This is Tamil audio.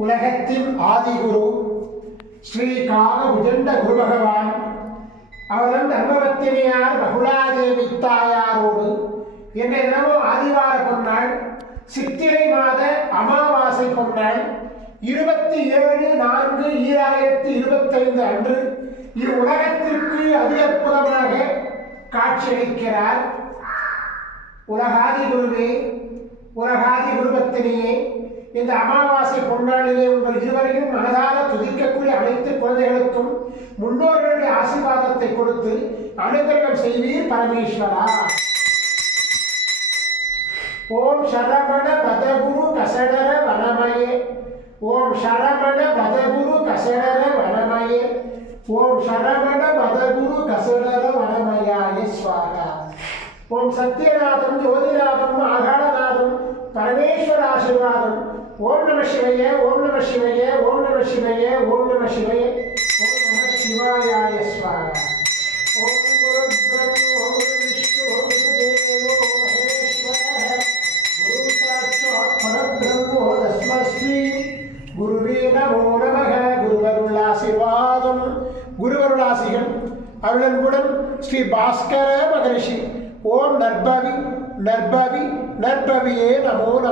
உலகத்தின் ஆதிகுரு ஸ்ரீ காகபுஜண்ட குரு பகவான் அவரும் தர்மபத்தினியார் பகுலாதேவி தாயாரோடு என்ற தினமும் ஆதிவார பொன்னாள் சித்திரை மாத அமாவாசை பொன்னாள் 27/4/2025 அன்று இவ்வுலகத்திற்கு அதி அற்புதமாக காட்சியளிக்கிறார். உலகாதி குருவே, உலகாதி குருபத்தினியே, இந்த அமாவாசை பொன்னாளிலே உங்கள் இருவரையும் மனதார துதிக்கக்கூடிய அனைத்து குழந்தைகளுக்கும் முன்னோர்களுடைய ஆசீர்வாதத்தை கொடுத்து அனுகிரகம் செய்வீர் பரமேஸ்வரா. ஓம் சரவண பதகுரு கசடர வனமயே, ஓம் சரவண பதகுரு கசடர வனமயே, ஓம் சரவண பதகுரு கசடர வனமயாய ஸ்வாகா. ஓம் சத்யநாதம் ஜோதிநாதம் ஆகாளநாதம் பரமேஸ்வர ஆசீர்வாதம். ஓம் நம சிவய, ஓம் நம சிவய, ஓம் நம சிவய, ஓம் நம சிவய, ஓம் நம சிவாயாய ஸ்வாகா. ஓம் குரு பிரம்மோ விஷ்ணு தேவோ மகேஸ்வரः குரு சாட்சாத் பரபிரம்மோ தஸ்மை குருவே நமோ நமः. குருவருள் ஆசீர்வாதம், குருவருள் ஆசிகள் அருளன்புடன் ஸ்ரீ பாஸ்கர மகரிஷி. ஓம் நற்பவி நற்பவி நற்பவியே நமோ நம.